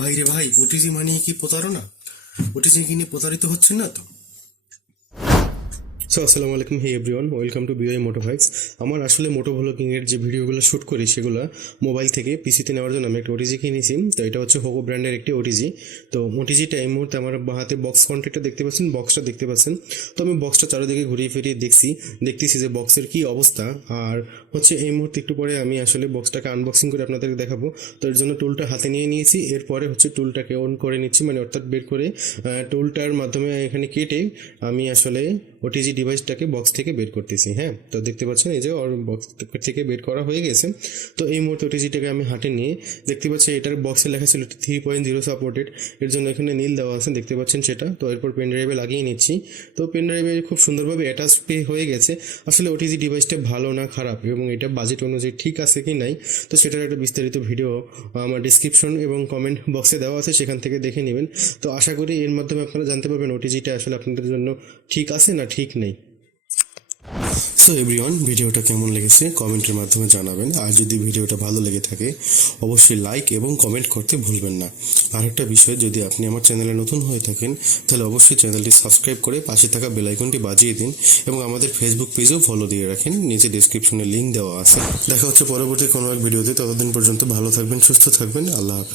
ভাই রে ভাই, ওটিজি মানিয়ে কি প্রতারণা? ওটিজি কিনে প্রতারিত হচ্ছে না তো? আসসালামু আলাইকুম, hey everyone, welcome to BOI Moto Vibes. আমার আসলে মোটো ভ্লগিংয়ের যে ভিডিওগুলো শ্যুট করি সেগুলো মোবাইল থেকে পিসিতে নেওয়ার জন্য আমি একটা ওটিজি কিনেছি। তো এটা হচ্ছে হোগো ব্র্যান্ডের একটি ওটিজি। তো ওটিজিটা এই মুহূর্তে আমার হাতে বক্স কন্ট্যাক্টটা দেখতে পাচ্ছেন, বক্সটা দেখতে পাচ্ছেন। তো আমি বক্সটা চারিদিকে ঘুরিয়ে ফিরিয়ে দেখতেছি যে বক্সের কি অবস্থা। আর হচ্ছে এই মুহূর্তে একটু পরে আমি আসলে বক্সটাকে আনবক্সিং করে আপনাদেরকে দেখাবো। তো এর জন্য টুলটা হাতে নিয়ে নিয়েছি, এরপরে হচ্ছে টুলটাকে অন করে নিচ্ছি, মানে অর্থাৎ বের করে টুলটার মাধ্যমে এখানে কেটে আমি আসলে ওটিজি ডিভাইসটাকে বক্স থেকে বের করতেছি। হ্যাঁ, তো দেখতে পাচ্ছেন এই যে ওর বক্স থেকে বের করা হয়ে গেছে। তো এই মুহূর্তে ওটিজিটাকে আমি হাতে নিয়ে দেখতে পাচ্ছি এটার বক্সে লেখা ছিল 3.0 সাপোর্টেড, এর জন্য এখানে নীল দেওয়া আছে, দেখতে পাচ্ছেন সেটা। তো এরপর পেন ড্রাইভে লাগিয়ে নিচ্ছি। তো পেন ড্রাইভে খুব সুন্দরভাবে অ্যাটাচ হয়ে গেছে। আসলে ওটিজি ডিভাইসটা ভালো না খারাপ এবং এটা বাজেট অনুযায়ী ঠিক আছে কি নাই, তো সেটার একটা বিস্তারিত ভিডিও আমার ডিসক্রিপশন এবং কমেন্ট বক্সে দেওয়া আছে, সেখান থেকে দেখে নেবেন। তো আশা করি এর মাধ্যমে আপনারা জানতে পারবেন ওটিজিটা আসলে আপনাদের জন্য ঠিক আছে না ঠিক নেই। সো এভরিওয়ান, ভিডিওটা কেমন লেগেছে কমেন্টের মাধ্যমে জানাবেন। আর যদি ভিডিওটা ভালো লেগে থাকে অবশ্যই লাইক এবং কমেন্ট করতে ভুলবেন না। আর একটা বিষয়, যদি আপনি আমার চ্যানেলে নতুন হয়ে থাকেন তাহলে অবশ্যই চ্যানেলটি সাবস্ক্রাইব করে পাশে থাকা বেল আইকনটি বাজিয়ে দিন এবং আমাদের ফেসবুক পেজেও ফলো দিয়ে রাখেন, নিচে ডেসক্রিপশনে লিঙ্ক দেওয়া আছে। দেখা হচ্ছে পরবর্তী কোনো এক ভিডিওতে। ততদিন পর্যন্ত ভালো থাকবেন, সুস্থ থাকবেন। আল্লাহ হাফেজ।